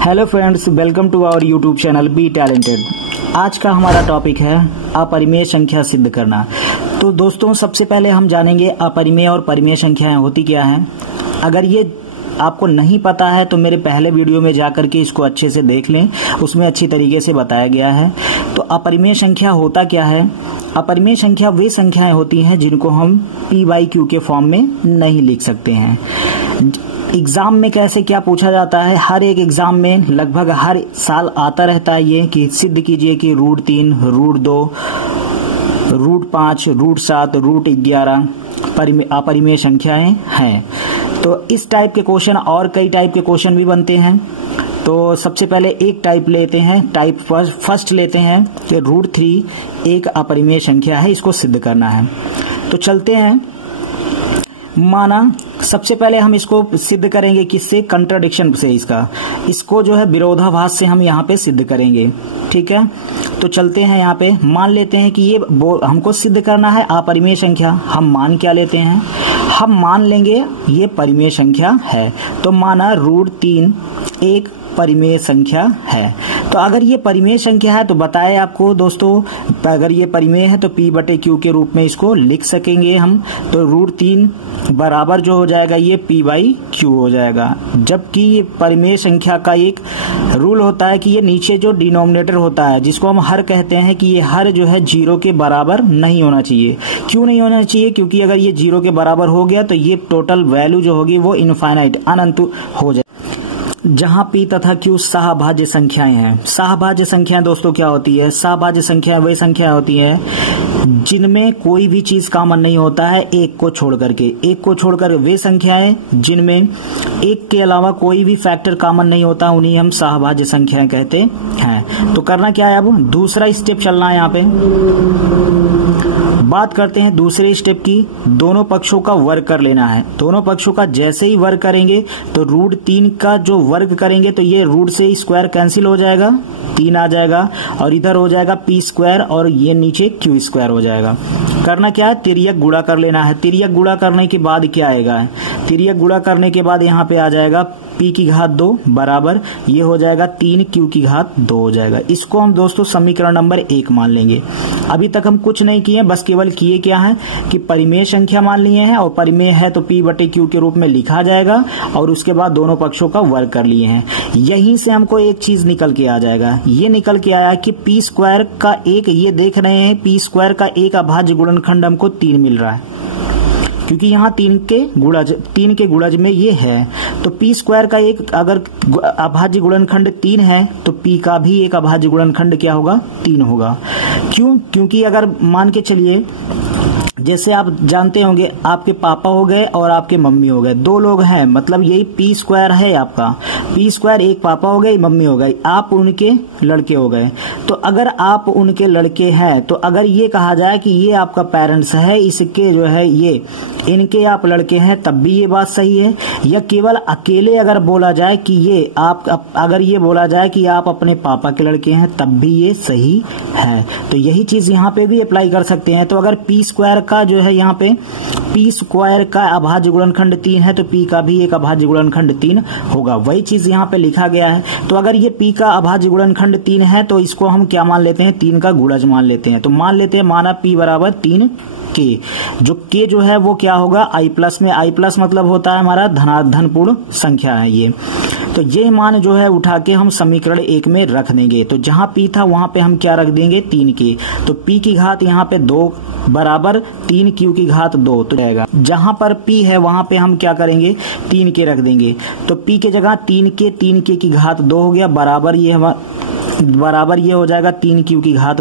Hello friends, welcome to our YouTube channel be talented. आज का हमारा टॉपिक है अपरिमेय संख्या सिद्ध करना। तो दोस्तों, सबसे पहले हम जानेंगे अपरिमेय और परिमेय संख्याएं होती क्या हैं। अगर ये आपको नहीं पता है तो मेरे पहले वीडियो में जाकर के इसको अच्छे से देख लें, उसमें अच्छी तरीके से बताया गया है। तो अपरिमेय संख्या होता क्या है? अपरिमेय संख्या वे संख्याएं होती हैं जिनको हम पी बाई क्यू के फॉर्म में नहीं लिख सकते हैं। एग्जाम में कैसे क्या पूछा जाता है, हर एक एग्जाम में लगभग हर साल आता रहता है ये कि सिद्ध कीजिए कि √3, √2, √5, √7, √11 अपरिमेय संख्याएं हैं। तो इस टाइप के क्वेश्चन और कई टाइप के क्वेश्चन भी बनते हैं। तो सबसे पहले एक टाइप लेते हैं, टाइप फर्स्ट लेते हैं कि √3 एक अपरिमेय संख्या है, इसको सिद्ध करना है। तो चलते हैं। माना सबसे पहले हम इसको सिद्ध करेंगे किससे? कंट्राडिक्शन से। इसको जो है विरोधाभास से हम यहाँ पे सिद्ध करेंगे। ठीक है, तो चलते हैं यहाँ पे। मान लेते हैं कि ये हमको सिद्ध करना है अपरिमेय संख्या। हम मान क्या लेते हैं? हम मान लेंगे ये परिमेय संख्या है। तो माना √3 एक परिमेय संख्या है। तो अगर ये परिमेय संख्या है तो बताए आपको दोस्तों, अगर ये परिमेय है तो P/Q के रूप में इसको लिख सकेंगे हम। तो √3 बराबर जो हो जाएगा ये P/Q हो जाएगा। जबकि ये परिमेय संख्या का एक रूल होता है कि ये नीचे जो डिनोमिनेटर होता है, जिसको हम हर कहते हैं, कि ये हर जो है 0 के बराबर नहीं होना चाहिए। क्यों नहीं होना चाहिए? क्योंकि अगर ये 0 के बराबर हो गया तो ये टोटल वैल्यू जो होगी वो इनफाइनाइट अनंत हो जाए। जहां P तथा Q सहभाज्य संख्याएं हैं। सहभाज्य संख्याएं दोस्तों क्या होती है? सहभाज्य संख्याएं वही संख्याएं होती है जिनमें कोई भी चीज कॉमन नहीं होता है एक को छोड़ करके। एक को छोड़कर वे संख्याएं जिनमें एक के अलावा कोई भी फैक्टर कॉमन नहीं होता, उन्हीं हम सहभाज्य संख्याएं कहते हैं। तो करना क्या है? अब दूसरा स्टेप चलना है। यहाँ पे बात करते हैं दूसरे स्टेप की। दोनों पक्षों का वर्ग कर लेना है। दोनों पक्षों का जैसे ही वर्ग करेंगे तो √3 का जो वर्ग करेंगे तो ये रूट से स्क्वायर कैंसिल हो जाएगा, 3 आ जाएगा, और इधर हो जाएगा P² और ये नीचे Q² हो जाएगा। करना क्या है? तिर्यक गुणा कर लेना है। तिर्यक गुणा करने के बाद क्या आएगा? तिर्यक गुणा करने के बाद यहाँ पे आ जाएगा P² बराबर ये हो जाएगा 3Q² हो जाएगा। इसको हम दोस्तों समीकरण नंबर 1 मान लेंगे। अभी तक हम कुछ नहीं किए, बस केवल किए क्या है कि परिमेय संख्या मान लिए हैं, और परिमेय है तो P/Q के रूप में लिखा जाएगा, और उसके बाद दोनों पक्षों का वर्ग कर लिए हैं। यहीं से हमको एक चीज निकल के आ जाएगा। ये निकल के आया कि P² का एक, ये देख रहे हैं P² का एक अभाज्य गुणनखंड हमको 3 मिल रहा है, क्योंकि यहाँ 3 के गुणज में ये है। तो P² का एक अगर अभाज्य गुणनखंड 3 है तो P का भी एक अभाज्य गुणनखंड क्या होगा? 3 होगा। क्यों? क्योंकि अगर मान के चलिए, जैसे आप जानते होंगे, आपके पापा हो गए और आपके मम्मी हो गए, 2 लोग हैं, मतलब यही P² है आपका। P², एक पापा हो गए, मम्मी हो गई, आप उनके लड़के हो गए। तो अगर आप उनके लड़के हैं तो अगर ये कहा जाए कि ये आपका पेरेंट्स है, इसके जो है ये इनके आप लड़के हैं, तब भी ये बात सही है। या केवल अकेले अगर बोला जाए कि ये आप, अगर ये बोला जाए कि आप अपने पापा के लड़के हैं, तब भी ये सही है। तो यही चीज यहाँ पे भी अप्लाई कर सकते हैं। तो अगर P² का जो है यहाँ पे P² का अभाज्य गुणनखंड 3 है तो P का भी एक अभाज्य गुणनखंड 3 होगा। वही चीज यहाँ पे लिखा गया है। तो अगर ये P का अभाज्य गुणनखंड 3 है तो इसको हम क्या मान लेते हैं? 3 का गुणज मान लेते हैं। तो मान लेते हैं, माना P बराबर 3K, जो K जो है वो क्या होगा? I+ में। I+ मतलब होता है हमारा धनपूर्ण संख्या है ये। तो ये मान जो है उठा के हम समीकरण 1 में रख देंगे। तो जहां P था वहां पे हम क्या रख देंगे? 3K। तो P की घात यहाँ पे 2 बराबर 3Q² तो जाएगा। जहां पर P है वहां पे हम क्या करेंगे? 3K रख देंगे। तो P के जगह 3K की घात 2 हो गया, बराबर ये हो जाएगा 3Q²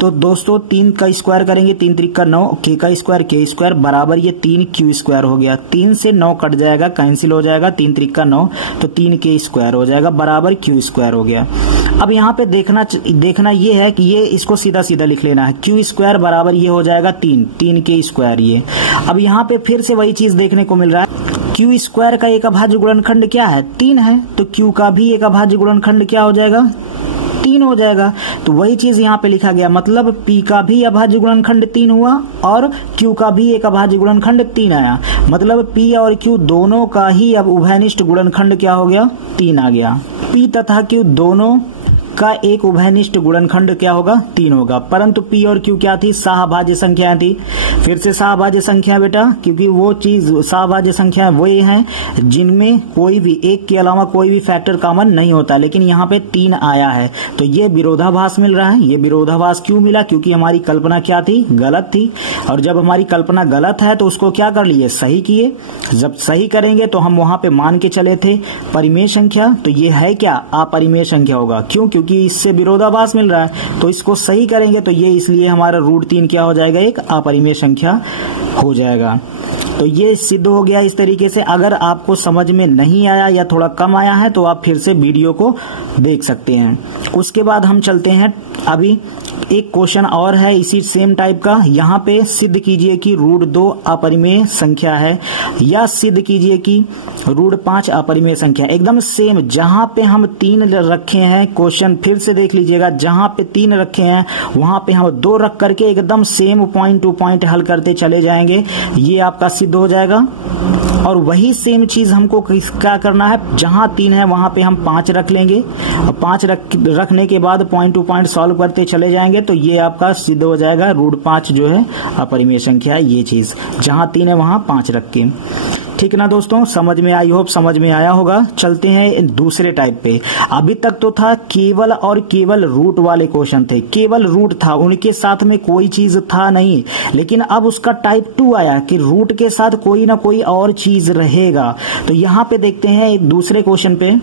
तो दोस्तों 3 का स्क्वायर करेंगे, 3 त्रिक का 9, K का स्क्वायर K² बराबर ये 3Q² हो गया। 3 से 9 कट जाएगा, कैंसिल हो जाएगा, 3 त्रिक का 9 तो 3K² हो जाएगा बराबर Q² हो गया। अब यहाँ पे देखना ये है कि ये इसको सीधा सीधा लिख लेना है। Q² बराबर ये हो जाएगा 3K² ये। अब यहाँ पे फिर से वही चीज देखने को मिल रहा है। Q² का एक अभाज्य गुणनखंड क्या है? 3 है। तो Q का भी एक अभाज्य गुणनखंड क्या हो जाएगा? 3 हो जाएगा। तो वही चीज यहाँ पे लिखा गया, मतलब P का भी अभाज्य गुणनखंड 3 हुआ और Q का भी एक अभाज्य गुणनखंड 3 आया। मतलब P और Q दोनों का ही अब उभयनिष्ठ गुणनखंड क्या हो गया? 3 आ गया। P तथा Q दोनों का एक उभयनिष्ठ गुणनखंड क्या होगा 3 होगा, परंतु P और Q क्या थी सहभाज्य संख्या थी। फिर से सहभाज्य संख्या बेटा, क्योंकि वो चीज सहभाज्य संख्या वो ये हैं जिनमें कोई भी एक के अलावा कोई भी फैक्टर कॉमन नहीं होता, लेकिन यहाँ पे 3 आया है तो ये विरोधाभास मिल रहा है। ये विरोधाभास क्यों मिला? क्योंकि हमारी कल्पना क्या थी गलत थी, और जब हमारी कल्पना गलत है तो उसको क्या कर लिए सही किए। जब सही करेंगे तो हम वहां पे मान के चले थे परिमेय संख्या, तो ये है क्या अपरिमेय संख्या होगा। क्यों? क्योंकि इससे विरोधाभास मिल रहा है, तो इसको सही करेंगे तो ये इसलिए हमारा √3 क्या हो जाएगा एक अपरिमेय संख्या हो जाएगा। तो ये सिद्ध हो गया इस तरीके से। अगर आपको समझ में नहीं आया या थोड़ा कम आया है तो आप फिर से वीडियो को देख सकते हैं। उसके बाद हम चलते हैं, अभी एक क्वेश्चन और है इसी सेम टाइप का। यहाँ पे सिद्ध कीजिए कि √2 अपरिमेय संख्या है, या सिद्ध कीजिए कि √5 अपरिमेय संख्या। एकदम सेम, जहां पे हम 3 रखे हैं, क्वेश्चन फिर से देख लीजिएगा, जहां पे 3 रखे हैं वहां पे हम 2 रख करके एकदम सेम पॉइंट टू पॉइंट हल करते चले जाएंगे, ये आपका सिद्ध हो जाएगा। और वही सेम चीज हमको क्या करना है, जहां 3 है वहां पे हम 5 रख लेंगे, और 5 रखने के बाद पॉइंट टू पॉइंट सॉल्व करते चले जाएंगे, तो ये आपका सिद्ध हो जाएगा √5 जो है अपरिमेय संख्या है। ये चीज जहां 3 है वहां 5 रख के। ठीक ना दोस्तों, समझ में आई होप समझ में आया होगा। चलते हैं दूसरे टाइप पे। अभी तक तो था केवल और केवल रूट वाले क्वेश्चन थे, केवल रूट था, उनके साथ में कोई चीज था नहीं। लेकिन अब उसका टाइप 2 आया कि रूट के साथ कोई ना कोई और चीज रहेगा। तो यहां पे देखते हैं दूसरे क्वेश्चन पे,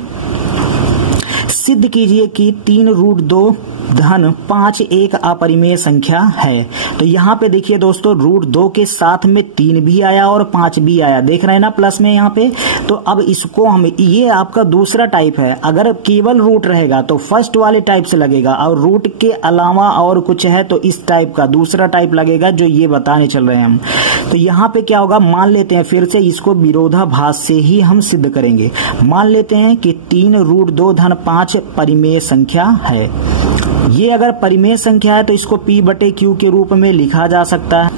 सिद्ध कीजिए कि 3√2 धन 5 एक अपरिमेय संख्या है। तो यहाँ पे देखिए दोस्तों, √2 के साथ में 3 भी आया और 5 भी आया, देख रहे हैं ना प्लस में यहाँ पे। तो अब इसको हम, ये आपका दूसरा टाइप है। अगर केवल रूट रहेगा तो फर्स्ट वाले टाइप से लगेगा, और रूट के अलावा और कुछ है तो इस टाइप का दूसरा टाइप लगेगा, जो ये बताने चल रहे हैं हम। तो यहाँ पे क्या होगा, मान लेते हैं फिर से इसको विरोधाभास से ही हम सिद्ध करेंगे। मान लेते हैं कि 3√2 धन 5 परिमेय संख्या है। ये अगर परिमेय संख्या है तो इसको P/Q के रूप में लिखा जा सकता है,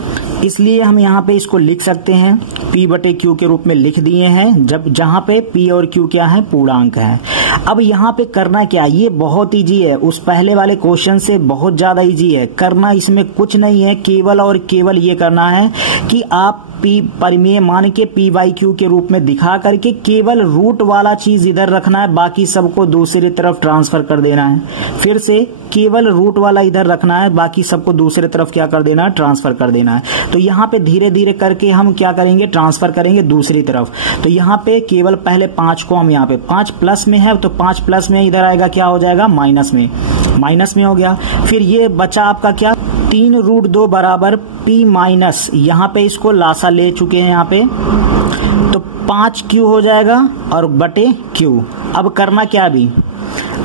इसलिए हम यहाँ पे इसको लिख सकते हैं, P/Q के रूप में लिख दिए हैं, जहाँ पे P और Q क्या है पूर्णांक है। अब यहाँ पे करना क्या, ये बहुत इजी है, उस पहले वाले क्वेश्चन से बहुत ज्यादा इजी है। करना इसमें कुछ नहीं है, केवल और केवल ये करना है कि आप P परिमेय मान के P/Q के रूप में दिखा करके केवल रूट वाला चीज इधर रखना है, बाकी सबको दूसरी तरफ ट्रांसफर कर देना है। फिर से केवल रूट वाला इधर रखना है, बाकी सबको दूसरी तरफ क्या कर देना है, ट्रांसफर कर देना है। तो यहाँ पे धीरे धीरे करके हम क्या करेंगे, ट्रांसफर करेंगे दूसरी तरफ। तो यहाँ पे केवल पहले 5 को हम यहाँ पे 5 प्लस में है तो 5 प्लस में इधर आएगा, क्या हो जाएगा माइनस में, माइनस में हो गया। फिर ये बचा आपका क्या, 3√2 बराबर P माइनस, यहाँ पे इसको लासा ले चुके हैं यहाँ पे, तो 5Q हो जाएगा और बटे Q। अब करना क्या,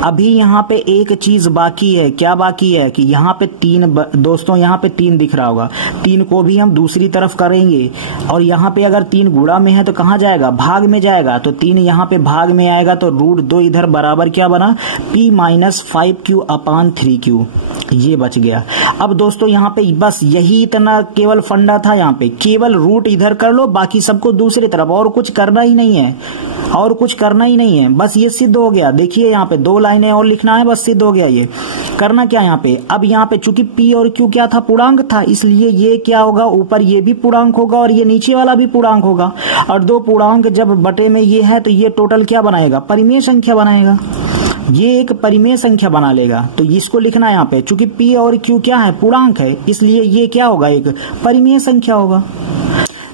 अभी यहाँ पे एक चीज बाकी है। क्या बाकी है कि यहाँ पे 3 दोस्तों, यहाँ पे 3 दिख रहा होगा, 3 को भी हम दूसरी तरफ करेंगे, और यहाँ पे अगर 3 गुणा में है तो कहाँ जाएगा, भाग में जाएगा। तो 3 यहाँ पे भाग में आएगा, तो √2 इधर बराबर क्या बना, P माइनस 5Q/3Q, ये बच गया। अब दोस्तों यहाँ पे बस यही इतना केवल फंडा था, यहाँ पे केवल रूट इधर कर लो, बाकी सबको दूसरी तरफ, और कुछ करना ही नहीं है, और कुछ करना ही नहीं है, बस ये सिद्ध हो गया। देखिए यहाँ पे 2 लाइनें और लिखना है, बस सिद्ध हो गया ये। करना क्या यहाँ पे, अब यहाँ पे चूंकि P और Q क्या था, पूर्णांक था, इसलिए ये क्या होगा, ऊपर ये भी पूर्णांक होगा और ये नीचे वाला भी पूर्णांक होगा, और 2 पूर्णांक जब बटे में ये है तो ये टोटल क्या बनाएगा, परिमेय संख्या बनाएगा, ये एक परिमेय संख्या बना लेगा। तो इसको लिखना है यहाँ पे, चूंकि P और Q क्या है, पूर्णांक है, इसलिए ये क्या होगा, एक परिमेय संख्या होगा।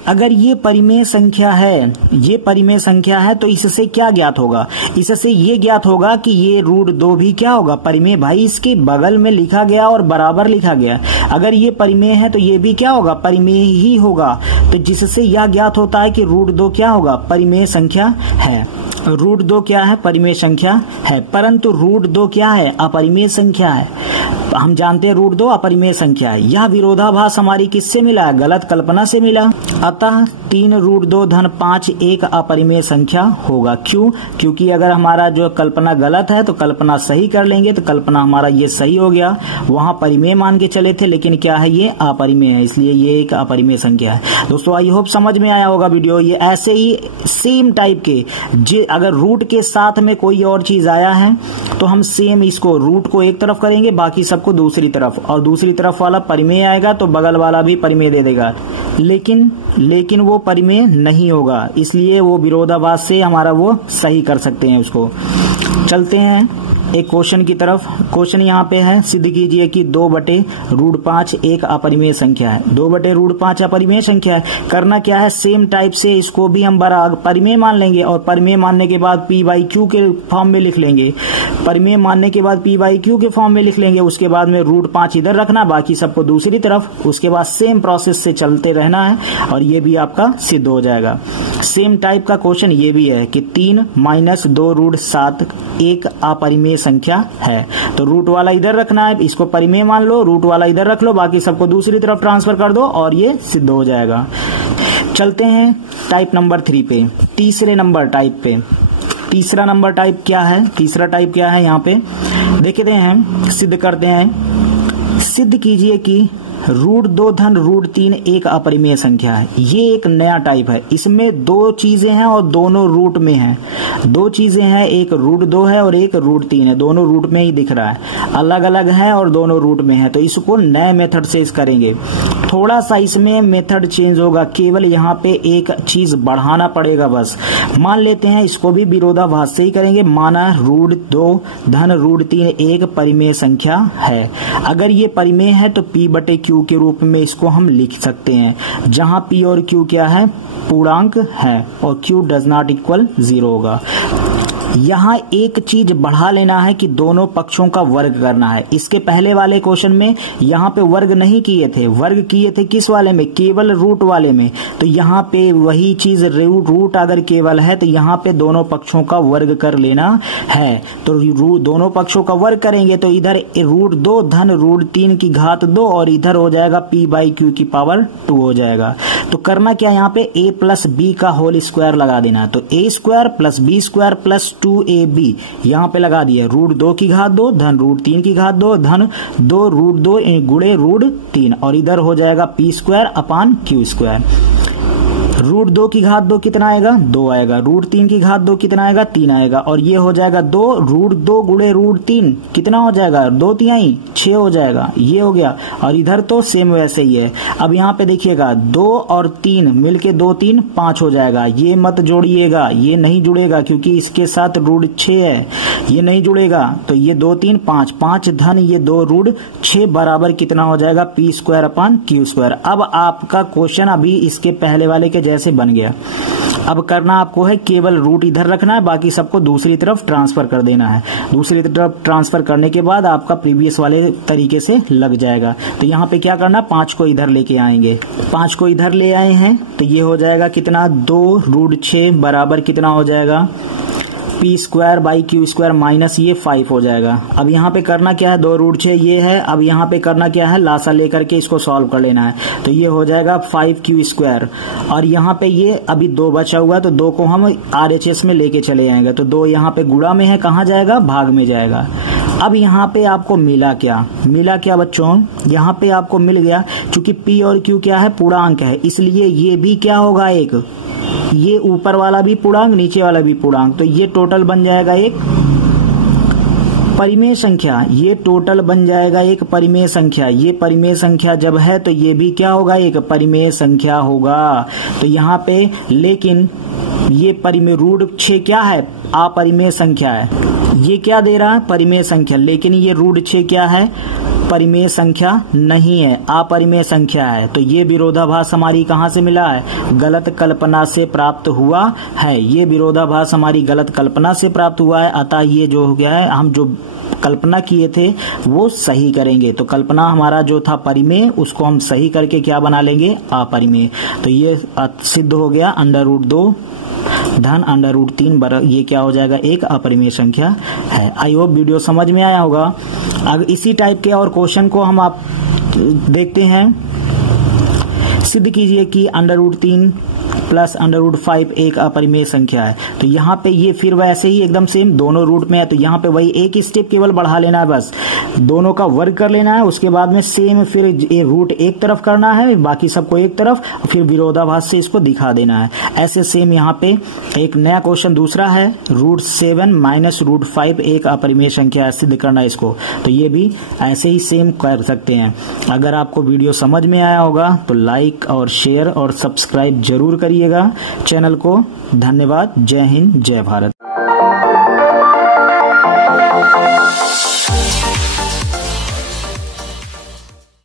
अगर ये परिमेय संख्या है, ये परिमेय संख्या है, तो इससे क्या ज्ञात होगा, इससे ये ज्ञात होगा कि ये √2 भी क्या होगा, परिमेय। भाई इसके बगल में लिखा गया और बराबर लिखा गया, अगर ये परिमेय है तो ये भी क्या होगा, परिमेय ही होगा। तो जिससे यह ज्ञात होता है कि √2 क्या होगा, परिमेय संख्या है। √2 क्या है, परिमेय संख्या है, परंतु √2 क्या है, अपरिमेय संख्या है। हम जानते हैं √2 अपरिमेय संख्या है। यह विरोधाभास हमारी किससे मिला है, गलत कल्पना से मिला। अतः 3√2 धन 5 एक अपरिमेय संख्या होगा। क्यों, क्योंकि अगर हमारा जो कल्पना गलत है तो कल्पना सही कर लेंगे, तो कल्पना हमारा ये सही हो गया। वहां परिमेय मान के चले थे, लेकिन क्या है, ये अपरिमेय है, इसलिए ये एक अपरिमेय संख्या है। दोस्तों आई होप समझ में आया होगा वीडियो। ये ऐसे ही सेम टाइप के अगर रूट के साथ में कोई और चीज आया है तो हम सेम इसको रूट को एक तरफ करेंगे, बाकी सबको दूसरी तरफ, और दूसरी तरफ वाला परिमेय आएगा तो बगल वाला भी परिमेय दे देगा, लेकिन वो परिमेय नहीं होगा, इसलिए वो विरोधाभास से हमारा वो सही कर सकते हैं उसको। चलते हैं एक क्वेश्चन की तरफ। क्वेश्चन यहाँ पे है, सिद्ध कीजिए कि 2/√5 एक अपरिमेय संख्या है। 2/√5 अपरिमेय संख्या है। करना क्या है, सेम टाइप से इसको भी हम परिमेय मान लेंगे और परिमेय मानने के बाद p/q के फॉर्म में लिख लेंगे। परिमेय मानने के बाद p/q के फॉर्म में लिख लेंगे। उसके बाद में √5 इधर रखना, बाकी सबको दूसरी तरफ। उसके बाद सेम प्रोसेस से चलते रहना है और ये भी आपका सिद्ध हो जाएगा। सेम टाइप का क्वेश्चन ये भी है कि 3 - 2√7 एक अपरिमेय संख्या है। तो रूट वाला इधर रखना है, इसको परिमेय मान लो, रूट वाला इधर रख लो, बाकी सबको दूसरी तरफ ट्रांसफर कर दो और ये सिद्ध हो जाएगा। चलते हैं टाइप नंबर 3 पे, तीसरे नंबर टाइप पे। तीसरा नंबर टाइप क्या है, तीसरा टाइप क्या है यहाँ पे देखते हैं, सिद्ध करते हैं। सिद्ध कीजिए कि √2 धन √3 एक अपरिमेय संख्या है। ये एक नया टाइप है, इसमें दो चीजें हैं और दोनों रूट में हैं। दो चीजें हैं, एक √2 है और एक √3 है, दोनों रूट में ही दिख रहा है, अलग अलग है और दोनों रूट में है। तो इसको नए मेथड से करेंगे। थोड़ा सा इसमें मेथड चेंज होगा, केवल यहाँ पे एक चीज बढ़ाना पड़ेगा बस। मान लेते हैं इसको भी विरोधाभास से ही करेंगे। माना √2 धन √3 एक परिमेय संख्या है। अगर ये परिमेय है तो p/q के रूप में इसको हम लिख सकते हैं, जहां p और q क्या है, पूर्णांक है और q डज नॉट इक्वल 0 होगा। यहाँ एक चीज बढ़ा लेना है कि दोनों पक्षों का वर्ग करना है। इसके पहले वाले क्वेश्चन में यहाँ पे वर्ग नहीं किए थे, वर्ग किए थे किस वाले में, केवल रूट वाले में। तो यहाँ पे वही चीज, रूट अगर केवल है तो यहाँ पे दोनों पक्षों का वर्ग कर लेना है। तो दोनों पक्षों का वर्ग करेंगे तो इधर √2 धन √3 की घात 2 और इधर हो जाएगा p/q की पावर 2 हो जाएगा। तो करना क्या, यहाँ पे a + b का होल स्क्वायर लगा देना है। तो a² + b² + 2ab यहाँ पे लगा दिया। √2 की घात 2 धन √3 की घात 2 धन 2 √2 गुणे √3 और इधर हो जाएगा p²/q²। √2 की घात 2 कितना आएगा, 2 आएगा। √3 की घात 2 कितना आएगा, 3 आएगा। और ये हो जाएगा 2 √2 गुणे √3 कितना हो जाएगा, 2 तिहाई 6 हो जाएगा। ये हो गया। और इधर तो सेम वैसे ही है। अब यहाँ पे देखिएगा 2 और 3 मिलके 2 3 5 हो जाएगा। ये मत जोड़िएगा, ये नहीं जुड़ेगा क्योंकि इसके साथ √6 है, ये नहीं जुड़ेगा। तो ये 2 3 5 5 धन ये 2 √6 बराबर कितना हो जाएगा, p²/q²। अब आपका क्वेश्चन अभी इसके पहले वाले के जैसे बन गया। अब करना आपको है, केवल रूट इधर रखना है, बाकी सबको दूसरी तरफ ट्रांसफर कर देना है। दूसरी तरफ ट्रांसफर करने के बाद आपका प्रीवियस वाले तरीके से लग जाएगा। तो यहाँ पे क्या करना, 5 को इधर लेके आएंगे। 5 को इधर ले आए हैं तो ये हो जाएगा कितना, 2 √6 बराबर कितना हो जाएगा, p²/q² माइनस ये 5 हो जाएगा। अब यहाँ पे करना क्या है, 2 √6 ये है। अब यहाँ पे करना क्या है, लासा लेकर के इसको सॉल्व कर लेना है। तो ये हो जाएगा 5q²। और यहाँ पे ये अभी 2 बचा हुआ है तो 2 को हम RHS में लेके चले जाएंगे। तो 2 यहाँ पे गुणा में है, कहाँ जाएगा, भाग में जाएगा। अब यहाँ पे आपको मिला क्या बच्चों, यहाँ पे आपको मिल गया, चूंकि p और q क्या है, पूर्णांक है, इसलिए ये भी क्या होगा, एक ये ऊपर वाला भी पूर्णांक, नीचे वाला भी पूर्णांक। तो ये टोटल बन जाएगा एक परिमेय संख्या। ये टोटल बन जाएगा एक परिमेय संख्या। ये परिमेय संख्या जब है तो ये भी क्या होगा, एक परिमेय संख्या होगा। तो यहाँ पे लेकिन ये परिमेय √6 क्या है, अपरिमेय संख्या है। ये क्या दे रहा है, परिमेय संख्या। लेकिन ये √6 क्या है, परिमेय संख्या नहीं है, अपरिमेय संख्या है। तो ये विरोधाभास हमारी कहाँ से मिला है, गलत कल्पना से प्राप्त हुआ है। ये विरोधाभास हमारी गलत कल्पना से प्राप्त हुआ है। अतः ये जो हो गया है, हम जो कल्पना किए थे वो सही करेंगे। तो कल्पना हमारा जो था परिमेय, उसको हम सही करके क्या बना लेंगे, अपरिमेय। तो ये सिद्ध हो गया, √2 धन √3 ये क्या हो जाएगा, एक अपरिमेय संख्या है। आई होप वीडियो समझ में आया होगा। अब इसी टाइप के और क्वेश्चन को हम आप देखते हैं। सिद्ध कीजिए कि √3 प्लस √5 एक अपरिमेय संख्या है। तो यहाँ पे ये फिर वैसे ही एकदम सेम दोनों रूट में है, तो यहाँ पे वही एक स्टेप केवल बढ़ा लेना है, बस दोनों का वर्ग कर लेना है। उसके बाद में सेम फिर ये रूट एक तरफ करना है, बाकी सबको एक तरफ, फिर विरोधाभास से इसको दिखा देना है। ऐसे सेम यहाँ पे एक नया क्वेश्चन दूसरा है, √7 माइनस √5 एक अपरिमेय संख्या है, सिद्ध करना है इसको। तो ये भी ऐसे ही सेम कर सकते हैं। अगर आपको वीडियो समझ में आया होगा तो लाइक और शेयर और सब्सक्राइब जरूर करिएगा चैनल को। धन्यवाद। जय हिंद, जय भारत।